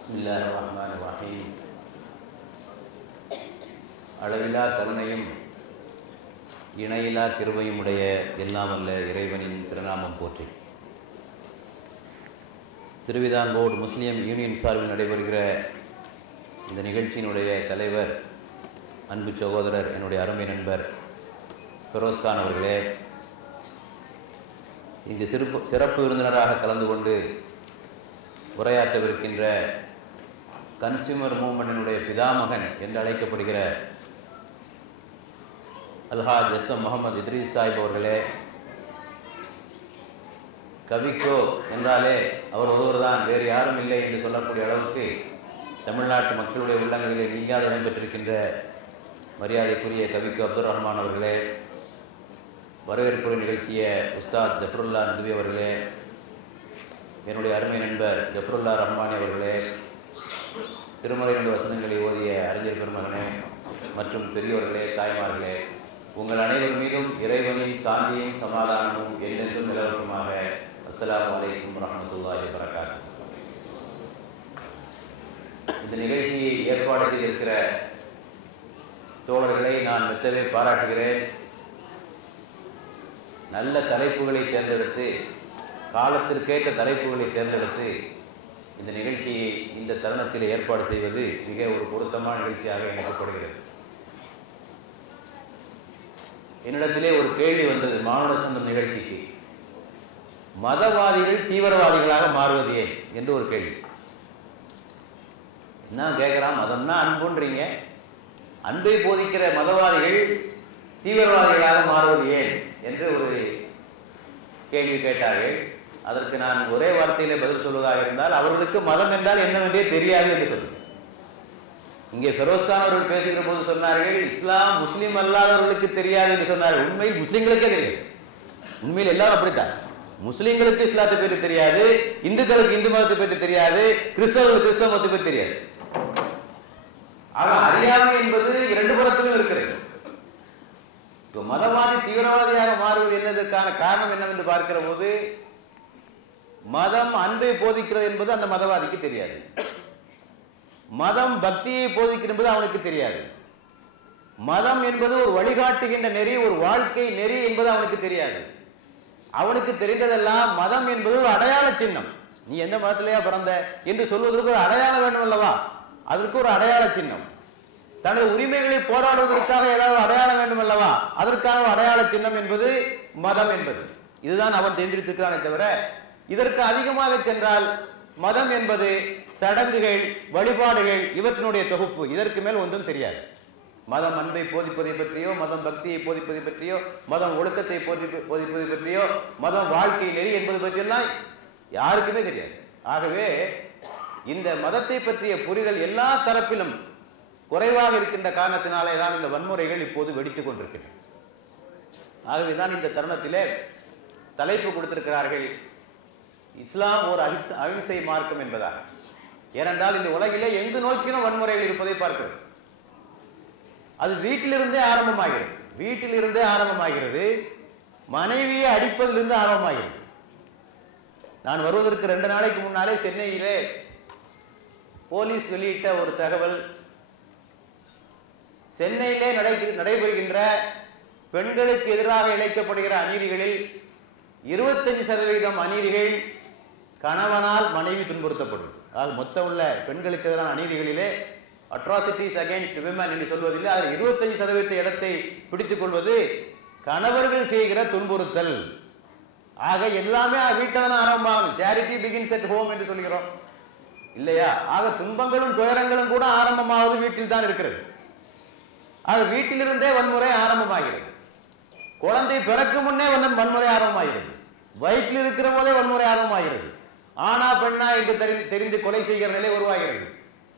பிஸ்மில்லாஹிர்ரஹ்மானிர்ரஹீம். அளவிலா கருணையும் இணையிலா கிருபையும் உடைய எல்லாம் அல்ல இறைவனின் திருநாமம் போற்றி. திருவிதாங்கோடு முஸ்லீம் யூனியன் சார்பில் நடைபெறுகிற இந்த நிகழ்ச்சியினுடைய தலைவர், அன்பு சகோதரர், என்னுடைய அருமை நண்பர் ஃபெரோஸ்கான் அவர்களே, இங்கு சிறப்பு விருந்தினராக கலந்து கொண்டு உரையாற்றவிருக்கின்ற கன்சியூமர் மூவ்மெண்டினுடைய பிதாமகன் என்று அழைக்கப்படுகிற அல்ஹாஜ் SM முகமது இத்ரீஸ் சாஹிப் அவர்களே, கவிக்கோ என்றாலே அவர் ஒருவர் தான், வேறு யாரும் இல்லை என்று சொல்லக்கூடிய அளவுக்கு தமிழ்நாட்டு மக்களுடைய உள்ளங்களிலே நீங்காத இடம்பெற்றிருக்கின்ற மரியாதைக்குரிய கவிக்கோ அப்துல் ரஹ்மான் அவர்களே, வரவேற்புரை நிகழ்த்திய உஸ்தாத் ஜஃபருல்லா நதுவி அவர்களே, என்னுடைய அருமை நண்பர் ஜஃபருல்லா ரஹ்மானி அவர்களே, திருமறை 2 வசனங்களை ஓதிய அறிஞர் பெருமகனே மற்றும் பெரியோர்களே, தாய்மார்களே, உங்கள் அனைவர் மீதும் இறைவனின் சாந்தியும் சமாதானமும் என்றென்றும் நிலவட்டுமாக. அஸ்ஸலாமு அலைக்கும் வரஹ்மத்துல்லாஹி வபரகாத்துஹு. இந்த நிகழ்ச்சியை ஏற்பாடு செய்திருக்கிற தோழர்களை நான் மெத்தவே பாராட்டுகிறேன். நல்ல தலைப்புகளை தேர்ந்தெடுத்து, காலத்திற்கேற்ற தலைப்புகளை தேர்ந்தெடுத்து இந்த நிகழ்ச்சியை இந்த தருணத்தில் ஏற்பாடு செய்வது மிக ஒரு பொருத்தமான நிகழ்ச்சியாக எனக்கப்படுகிறது. என்னிடத்திலே ஒரு கேள்வி வந்தது மானுட சொந்தம் நிகழ்ச்சிக்கு, மதவாதிகள் தீவிரவாதிகளாக மாறுவது ஏன் என்று ஒரு கேள்வி. என்ன கேட்குறான், மதம்னா அன்புன்றீங்க, அன்பை போதிக்கிற மதவாதிகள் தீவிரவாதிகளாக மாறுவது ஏன் என்று ஒரு கேள்வி கேட்டார்கள். அதற்கு நான் ஒரே வார்த்தையிலே பதில் சொல்வதாக இருந்தால், அவர்களுக்கு மதம் என்றால் என்னவென்றே தெரியாது என்று சொல்லுங்கள். இங்கே ஃபெரோஸ்கான் அவர்கள் பேசுகிற போது சொன்னார்கள், இஸ்லாம் முஸ்லீம் அல்லாதவர்களுக்கு தெரியாது என்று சொன்னார்கள். உண்மையில் முஸ்லீம்களுக்கே தெரியாது. உண்மையில் எல்லாரும் அப்படித்தான். முஸ்லீம்களுக்கு இஸ்லாத்தை பற்றி தெரியாது, இந்துக்களுக்கு இந்து மதத்தை பற்றி தெரியாது, கிறிஸ்தவர்களுக்கு கிறிஸ்தவ மதத்தை பற்றி தெரியாது. ஆக அறியாமை என்பது 2 புறத்திலும் இருக்கிறது. மதவாதி தீவிரவாதியாக மாறுவது என்னதற்கான காரணம் என்னவென்று பார்க்கிற போது, மதம் அன்பை போதிக்கிறது என்பது அந்த மதவாதிக்கு தெரியாது. மதம் பக்தியை போதிக்கிறது என்பது அவனுக்கு தெரியாது. மதம் என்பது ஒரு வழிகாட்டுகின்ற நெறி, ஒரு வாழ்க்கை நெறி என்பது அவனுக்கு தெரியாது. அவனுக்கு தெரிந்ததெல்லாம் மதம் என்பது ஒரு அடையாள சின்னம். நீ எந்த மதத்திலேயா பிறந்த என்று சொல்வதற்கு ஒரு அடையாளம் வேண்டும் அல்லவா? அதற்கு ஒரு அடையாள சின்னம். தனது உரிமைகளை போராடுவதற்காக ஏதாவது அடையாளம் வேண்டும் அல்லவா? அதற்கான அடையாள சின்னம் என்பது மதம் என்பது. இதுதான் அவன் தெரிந்திருக்கிறானே தவிர, இதற்கு அதிகமாக சென்றால் மதம் என்பது சடங்குகள், வழிபாடுகள், இவற்றினுடைய தொகுப்பு. இதற்கு மேல் ஒன்றும் தெரியாது. மதம் அன்பை போதிப்பதை பற்றியோ, மதம் பக்தியை போதிப்பதை பற்றியோ, மதம் ஒழுக்கத்தை போதிப்பதை பற்றியோ, மதம் வாழ்க்கை நெறி என்பது பற்றியெல்லாம் யாருக்குமே தெரியாது. ஆகவே இந்த மதத்தை பற்றிய புரிதல் எல்லா தரப்பிலும் குறைவாக இருக்கின்ற காரணத்தினாலே தான் இந்த வன்முறைகள் இப்போது வெடித்துக் கொண்டிருக்கின்றன. ஆகவேதான் இந்த தருணத்திலே தலைப்பு கொடுத்திருக்கிறார்கள், இஸ்லாம் ஒரு அகிம்சை மார்க்கம் என்பதாக. ஏனென்றால் இந்த உலகிலே எங்கு நோக்கிலும் வன்முறைகள் இருப்பதை பார்க்கிறோம். அது வீட்டிலிருந்தே ஆரம்பமாகிறது. வீட்டிலிருந்தே ஆரம்பமாகிறது. மனைவியை அடிப்பதிலிருந்து ஆரம்பமாகிறது. நான் வருவதற்கு 2 நாளைக்கு முன்னாலே சென்னையிலே போலீஸ் வெளியிட்ட ஒரு தகவல், சென்னையிலே நடைபெறுகின்ற பெண்களுக்கு எதிராக இழைக்கப்படுகிற அநீதிகளில் 25% அநீதிகள் கணவனால் மனைவி துன்புறுத்தப்படும். அதாவது மொத்தம் உள்ள பெண்களுக்கு எதிரான அநீதிகளிலே அட்ராசிட்டிஸ் அகைன்ஸ்ட் விமன் என்று சொல்வதில்லை, அதில் 25% இடத்தை பிடித்துக் கொள்வது கணவர்கள் செய்கிற துன்புறுத்தல். ஆக எல்லாமே வீட்டில் தான் ஆரம்பமாகும். சேரிட்டி பிகின்ஸ் அட் ஹோம் என்று சொல்கிறோம் இல்லையா? ஆக துன்பங்களும் துயரங்களும் கூட ஆரம்பமாவது வீட்டில் தான் இருக்கிறது. ஆக வீட்டிலிருந்தே வன்முறை ஆரம்பமாகிறது. குழந்தை பிறக்கும் முன்னே வன்முறை ஆரம்பமாகிறது. வயிற்றில் இருக்கிற போதே வன்முறை ஆரம்பமாகிறது. ஆனா பெண்ணா என்று தெரிந்து கொலை செய்கிற நிலை உருவாகிறது.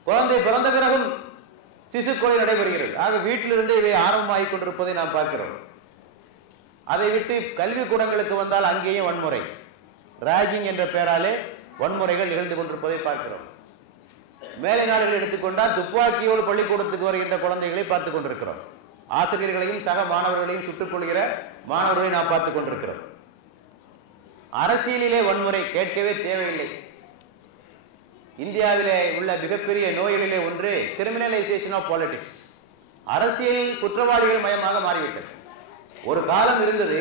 குழந்தை பிறந்த பிறகும் சிசு கொலை நடைபெறுகிறது. ஆக வீட்டிலிருந்தே இவை ஆரம்பமாகிக் கொண்டிருப்பதை நாம் பார்க்கிறோம். அதை விட்டு கல்வி கூடங்களுக்கு வந்தால் அங்கேயும் வன்முறை, ராகிங் என்ற பெயராலே வன்முறைகள் நிகழ்ந்து கொண்டிருப்பதை பார்க்கிறோம். மேலை நாடுகள் எடுத்துக்கொண்டால் துப்பாக்கியோடு பள்ளிக்கூடத்துக்கு வருகின்ற குழந்தைகளை பார்த்துக் கொண்டிருக்கிறோம். ஆசிரியர்களையும் சக மாணவர்களையும் சுட்டுக் கொள்கிற மாணவர்களை நாம் பார்த்துக் கொண்டிருக்கிறோம். அரசியலிலே வன்முறை கேட்கவே தேவையில்லை. இந்தியாவிலே உள்ள மிகப்பெரிய நோய்களிலே ஒன்று கிரிமினலைசேஷன் ஆஃப் பாலிடிக்ஸ். அரசியல் குற்றவாளிகள் மயமாக மாறிவிட்டது. ஒரு காலம் இருந்தது,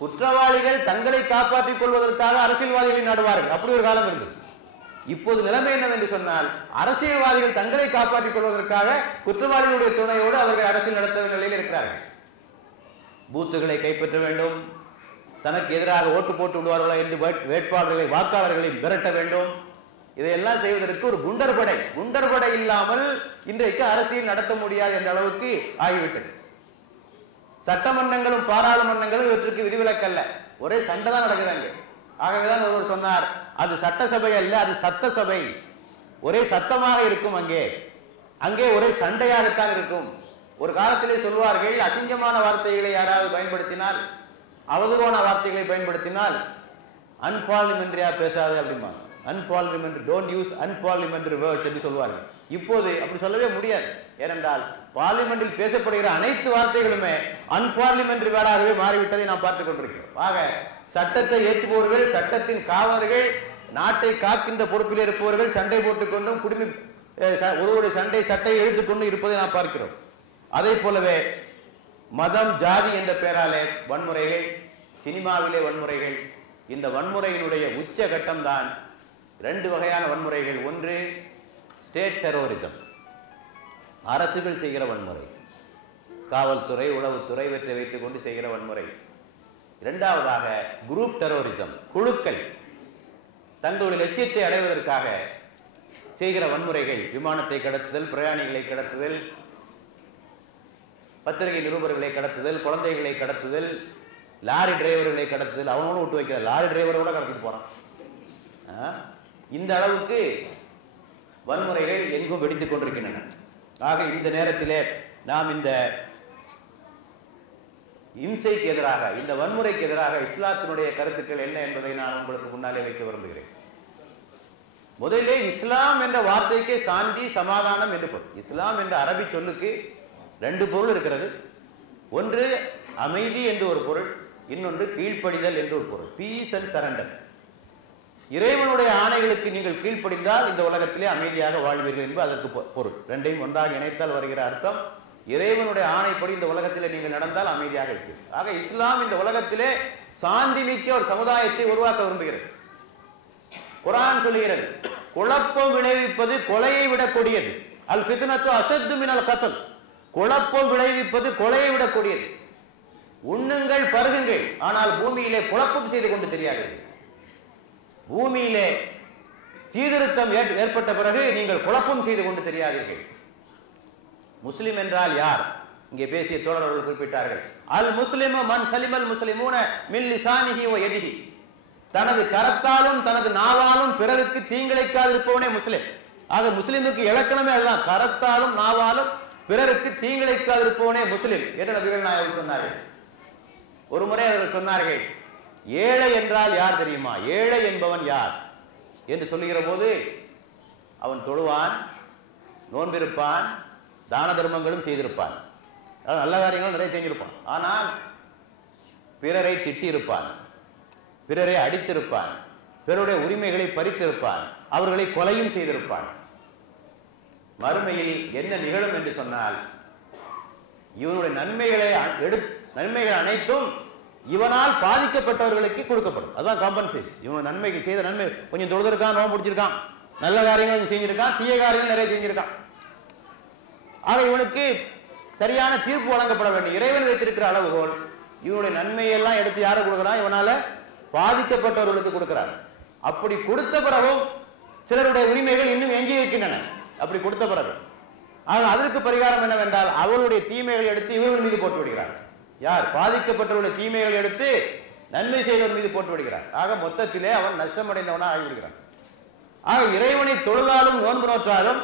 குற்றவாளிகள் தங்களை காப்பாற்றிக் கொள்வதற்காக அரசியல்வாதிகளை நாடுவார்கள். அப்படி ஒரு காலம் இருந்தது. இப்போது நிலைமை என்னவென்று சொன்னால், அரசியல்வாதிகள் தங்களை காப்பாற்றிக் கொள்வதற்காக குற்றவாளிகளுடைய துணையோடு அவர்கள் அரசியல் நடத்த நிலையில் இருக்கிறார்கள். பூத்துகளை கைப்பற்ற வேண்டும், தனக்கு எதிராக ஓட்டு போட்டு விடுவார்களா என்று வேட்பாளர்களை, வாக்காளர்களை விரட்ட வேண்டும். இதையெல்லாம் செய்வதற்கு ஒரு குண்டர் படை இல்லாமல் இன்றைக்கு அரசியல் நடத்த முடியாது என்ற அளவுக்கு ஆகிவிட்டது. சட்டமன்றங்களும் பாராளுமன்றங்களும் இவற்றுக்கு விதிவிலக்கல்ல. ஒரே சண்டை தான் நடக்குது அங்கே. ஆகவேதான் ஒருவர் சொன்னார், அது சட்டசபை அல்ல, அது சத்த சபை. ஒரே சத்தமாக இருக்கும். அங்கே ஒரே சண்டையாகத்தான் இருக்கும். ஒரு காலத்திலே சொல்வார்கள், அசிங்கமான வார்த்தைகளை யாராவது பயன்படுத்தினால், அவதூறான வார்த்தைகளை பயன்படுத்தினால் அன்பார்லிமெண்டரியா பேசாது அப்படிமா. Unparliamentary, don't use unparliamentary words என்று சொல்வார்கள். இப்போது அப்படி சொல்லவே முடியாது. ஏனென்றால் பார்லிமெண்டில் பேசப்படுகிற அனைத்து வார்த்தைகளுமே அன்பார்லிமெண்டரி வேர்டாகவே மாறிவிட்டதை நாம் பார்த்துக் கொண்டிருக்கிறோம். ஆக சட்டத்தை ஏற்றுபவர்கள், சட்டத்தின் காவலர்கள், நாட்டை காக்கின்ற பொறுப்பில் இருப்பவர்கள் சண்டை போட்டுக் கொண்டும் ஒருவருடைய சட்டையை இழுத்துக் கொண்டு இருப்பதை நாம் பார்க்கிறோம். அதே போலவே மதம், ஜாதி என்ற பெயராலே வன்முறைகள், சினிமாவிலே வன்முறைகள். இந்த வன்முறையினுடைய உச்ச கட்டம் தான் 2 வகையான வன்முறைகள். ஒன்று ஸ்டேட் டெரரிசம், அரசுகள் செய்கிற வன்முறை, காவல்துறை, உளவுத்துறை இவற்றை வைத்துக் கொண்டு செய்கிற வன்முறை. இரண்டாவதாக குரூப் டெரரிசம், குழுக்கள் தங்களுடைய லட்சியத்தை அடைவதற்காக செய்கிற வன்முறைகள். விமானத்தை கடத்துதல், பிரயாணிகளை கடத்துதல், பத்திரிகை நிருபர்களை கடத்துதல், குழந்தைகளை கடத்துதல், லாரி டிரைவர்களை கடத்துதல். அவனோட விட்டு வைக்கிற லாரி டிரைவரோட கடத்திட்டு போறான். இந்த அளவுக்கு வன்முறைகள் எங்கும் வெடித்துக் கொண்டிருக்கின்றன. ஆக இந்த நேரத்திலே நாம் இந்த இம்சைக்கு எதிராக, இந்த வன்முறைக்கு எதிராக இஸ்லாத்தினுடைய கருத்துக்கள் என்ன என்பதை நான் உங்களுக்கு முன்னாலே வைக்க விரும்புகிறேன். முதலிலே இஸ்லாம் என்ற வார்த்தைக்கு சாந்தி, சமாதானம் என்று பொருள். இஸ்லாம் என்ற அரபி சொல்லுக்கு 2 பொருள் இருக்கிறது. ஒன்று அமைதி என்று ஒரு பொருள், இன்னொன்று கீழ்ப்படிதல் என்று ஒரு பொருள். Peace and surrender. இறைவனுடைய ஆணைகளுக்கு நீங்கள் கீழ்ப்படிந்தால் இந்த உலகத்திலே அமைதியாக வாழ்வீர்கள் என்பது அதற்கு பொருள். ரெண்டையும் ஒன்றாக இணைத்தால் வருகிற அர்த்தம், இறைவனுடைய ஆணைப்படி இந்த உலகத்திலே நீங்கள் நடந்தால் அமைதியாக இருக்கிறது. ஆக இஸ்லாம் இந்த உலகத்திலே சாந்தி மிக்க ஒரு சமுதாயத்தை உருவாக்க விரும்புகிறது. குர்ஆன் சொல்லுகிறது, குழப்பம் விளைவிப்பது கொலையை விட கொடியது. அல் ஃபித்னத்து அஷத்து மினல் கத்ல். குழப்பம் விளைவிப்பது கொலையை விட கொடியது. உண்ணுங்கள் பருகுங்கள், ஆனால் பூமியிலே குழப்பம் செய்து கொண்டு தெரியாதீர்கள். பூமியிலே சீர்திருத்தம் ஏற்பட்ட பிறகு நீங்கள் குழப்பம் செய்து கொண்டு தெரியாதீர்கள். முஸ்லிம் என்றால் யார்? இங்கே பேசிய தோழர்கள் குறிப்பிட்டார்கள். அல் முஸ்லிமு மன் சலிமல் முஸ்லிமூன மின் லிசானிஹி வ யதிஹி. தனது கரத்தாலும் தனது நாவாலும் பிறருக்கு தீங்கிழைக்காதிருப்பவனே முஸ்லிம். ஆக முஸ்லிமுக்கு இலக்கணமே அதுதான், கரத்தாலும் நாவாலும் பிறருக்கு தீங்கிழைக்காதிருப்பவனே முஸ்லிம் என்று நபிகள் நாயகம் சொன்னார்கள். ஒரு முறை அவர்கள் சொன்னார்கள், ஏழை என்றால் யார் தெரியுமா? ஏழை என்பவன் யார் என்று சொல்லுகிற போது, அவன் தொழுவான், நோன்பிருப்பான், தான தர்மங்களும் செய்திருப்பான், அதாவது நல்ல காரியங்களும் நிறைய செஞ்சிருப்பான். ஆனால் பிறரை திட்டியிருப்பான், பிறரை அடித்திருப்பான், பிறருடைய உரிமைகளை பறித்திருப்பான், அவர்களை கொலையும் செய்திருப்பான். மறுமையில் என்ன நிகழும் என்று சொன்னால், இவனுடைய நன்மைகள் அனைத்தும் இவனால் பாதிக்கப்பட்டவர்களுக்கு கொடுக்கப்படும். அதான் காம்பன்சேஷன். இவனுடைய நன்மைகள் செய்த நன்மை, கொஞ்சம் தொழுதிருக்கான், நோன்பு பிடிச்சிருக்கான், நல்ல காரியங்கள் செஞ்சிருக்கான், தீய காரியங்கள் நிறைய செஞ்சிருக்கான். ஆக இவனுக்கு சரியான தீர்ப்பு வழங்கப்பட வேண்டும். இறைவன் வைத்திருக்கிற அளவுகோல், இவனுடைய நன்மையெல்லாம் எடுத்து யாரை கொடுக்கிறான்? இவனால பாதிக்கப்பட்டவர்களுக்கு கொடுக்கிறார். அப்படி கொடுத்த பிறகும் சிலருடைய உரிமைகள் இன்னும் எஞ்சி இருக்கின்றன. அப்படி கொடுத்த பிறகு அதற்கு பரிகாரம் என்னவென்றால், அவருடைய தீமைகளை எடுத்து இவர்கள் மீது போட்டு விடுகிறார். யார்? பாதிக்கப்பட்டவருடைய தீமைகளை எடுத்து நன்மை செய்தவர் மீது போட்டு விடுகிறார். ஆக மொத்தத்திலே அவன் நஷ்டமடைந்தவனாக ஆகிவிடுகிறான். ஆக இறைவனை தொழுதாலும் நோன்பு நோற்றாலும்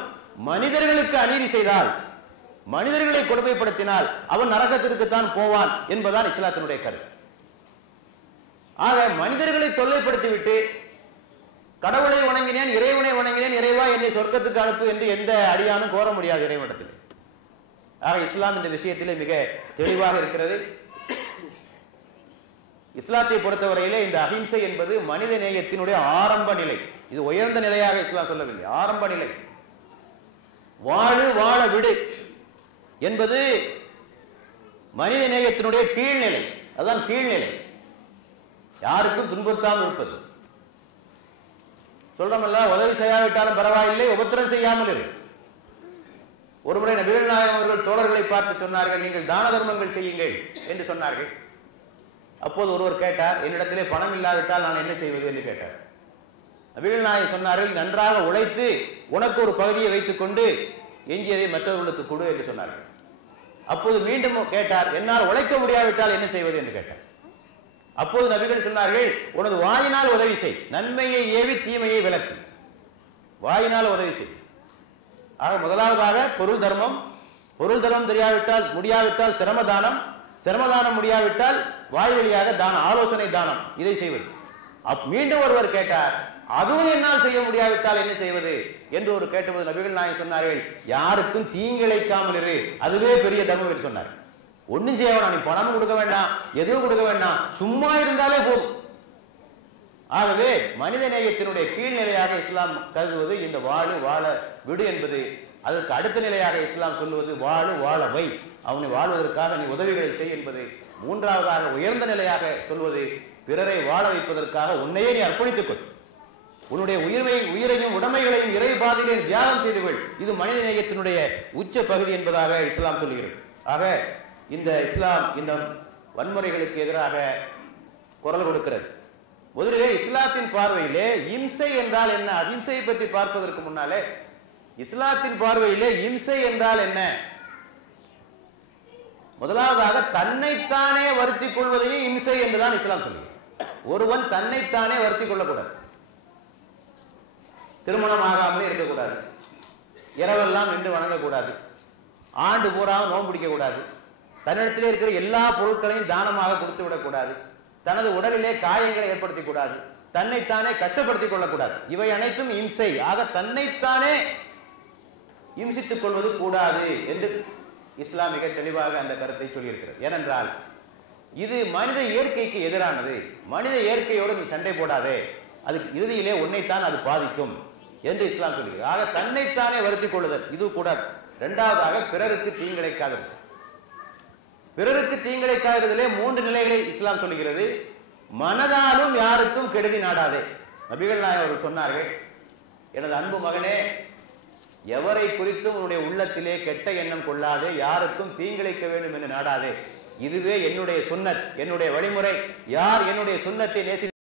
மனிதர்களுக்கு அநீதி செய்தால், மனிதர்களை கொடுமைப்படுத்தினால் அவன் நரகத்திற்குத்தான் போவான் என்பதுதான் இஸ்லாத்தினுடைய கருத்து. ஆக மனிதர்களை தொல்லைப்படுத்திவிட்டு கடவுளை வணங்கினேன், இறைவனை வணங்கினேன், இறைவா என்னை சொர்க்கத்துக்கு அனுப்பு என்று எந்த அடியானும் கோர முடியாது இறைவனிடத்தில். ஆக இஸ்லாம் இந்த விஷயத்திலே மிக தெளிவாக இருக்கிறது. இஸ்லாத்தை பொறுத்தவரையிலே இந்த அஹிம்சை என்பது மனித நேயத்தினுடைய ஆரம்ப நிலை. இது உயர்ந்த நிலையாக இஸ்லாம் சொல்லவில்லை, ஆரம்ப நிலை. வாழு வாழ விடு என்பது மனித நேயத்தினுடைய கீழ்நிலை. அதுதான் கீழ்நிலை. யாருக்கும் துன்புறுத்தாமல் இருப்பது. சொல்றோம்ல, உதவி செய்யாவிட்டாலும் பரவாயில்லை, உபத்திரம் செய்யாமல் இரு. ஒருமுறை நபிகள் நாயகம் அவர்கள் தோழர்களை பார்த்து சொன்னார்கள், நீங்கள் தான தர்மங்கள் செய்யுங்கள் என்று சொன்னார்கள். அப்போது ஒருவர் கேட்டார், என்னிடத்திலே பணம் இல்லாவிட்டால் நான் என்ன செய்வது என்று கேட்டார். நபிகள் நாயகம் சொன்னார்கள், நன்றாக உழைத்து உனக்கு ஒரு பகுதியை வைத்துக் கொண்டு எஞ்சியதை மற்றவர்களுக்கு கொடு என்று சொன்னார்கள். அப்போது மீண்டும் கேட்டார், என்னால் உழைக்க முடியாவிட்டால் என்ன செய்வது என்று கேட்டார். அப்போது நபிகள் சொன்னார்கள், உனது வாயினால் உதவி செய், நன்மையை ஏவி தீமையை விலக்கு, வாயினால் உதவி செய். ஆக முதலாவதாக பொருள் தர்மம், பொருள் தர்மம் முடியாவிட்டால் சிரமதானம், சிரமதானம் முடியாவிட்டால் வாய் வழியாக தானம், ஆலோசனை தானம், இதை செய்வது. மீண்டும் ஒருவர் கேட்டார், அதுவும் என்னால் செய்ய முடியாவிட்டால் என்ன செய்வது என்று ஒரு கேட்டபோது நபிகள் நாயகம் சொன்னார்கள், யாருக்கும் தீங்கிழைக்காமல் இரு, அதுவே பெரிய தர்மம் என்று சொன்னார். ஒன்னும் செய்ய வேண்டாம், நீ பணமும் கொடுக்க வேண்டாம், எதுவும் கொடுக்க வேண்டாம், சும்மா இருந்தாலே போதும். ஆகவே மனித நேயத்தினுடைய கீழ்நிலையாக இஸ்லாம் கருதுவது இந்த வாழு வாழ விடு என்பது. அதற்கு அடுத்த நிலையாக இஸ்லாம் சொல்லுவது வாழு வாழ வை, அவனை வாழ்வதற்காக நீ உதவிகளை செய் என்பது. மூன்றாவதாக உயர்ந்த நிலையாக சொல்வது, பிறரை வாழ வைப்பதற்காக உன்னையே நீ அர்ப்பணித்துக் கொள், உன்னுடைய உயிரையும் உடைமைகளையும் இறை பாதையிலே தியாகம் செய்து கொள். இது மனித நேயத்தினுடைய உச்ச பகுதி என்பதாக இஸ்லாம் சொல்லுகிறது. ஆக இந்த இஸ்லாம் இந்த வன்முறைகளுக்கு எதிராக குரல் கொடுக்கிறது. முதலிலே இஸ்லாத்தின் பார்வையிலே இம்சை என்றால் என்ன, அஹிம்சையை பற்றி பார்ப்பதற்கு முன்னாலே இஸ்லாத்தின் பார்வையிலே இம்சை என்றால் என்ன? முதலாவதாக தன்னைத்தானே வருத்திக் கொள்வதையும் இம்சை என்றுதான் இஸ்லாம் சொல்லுகிறது. ஒருவன் தன்னைத்தானே வருத்திக் கொள்ளக்கூடாது, திருமணம் ஆகாமலே இருக்கக்கூடாது, இரவெல்லாம் நின்று வணங்கக்கூடாது, ஆண்டு பூராவும் நோன்பு பிடிக்க கூடாது, தன்னிடத்திலே இருக்கிற எல்லா பொருட்களையும் தானமாக கொடுத்து விடக்கூடாது, தனது உடலிலே காயங்களை ஏற்படுத்திக் கூடாது, தன்னைத்தானே கஷ்டப்படுத்திக் கொள்ளக்கூடாது. இவை அனைத்தும் இம்சை. ஆக தன்னைத்தானே இம்சித்துக் கொள்வது கூடாது என்று இஸ்லாம் மிக தெளிவாக அந்த கருத்தை சொல்லியிருக்கிறது. ஏனென்றால் இது மனித இயற்கைக்கு எதிரானது. மனித இயற்கையோடு நீ சண்டை போடாதே, அதுக்கு இறுதியிலே உன்னைத்தான் அது பாதிக்கும் என்று இஸ்லாம் சொல்கிறது. ஆக தன்னைத்தானே வருத்திக் கொள்ளுதல் இது கூடாது. இரண்டாவதாக பிறருக்கு தீங்கிழைக்காதது. பிறருக்கு தீங்கிழைக்காததிலே 3 நிலைகளை இஸ்லாம் சொல்லுகிறது. மனதாலும் யாருக்கும் கெடுதி நாடாதே. நபிகள் நாயகம் அவர்கள் சொன்னார்கள், எனது அன்பு மகனே, எவரை குறித்தும் உன்னுடைய உள்ளத்திலே கெட்ட எண்ணம் கொள்ளாதே, யாருக்கும் தீங்கிழைக்க வேண்டும் என்று நாடாதே. இதுவே என்னுடைய சுன்னத், என்னுடைய வழிமுறை. யார் என்னுடைய சுன்னத்தை நேசி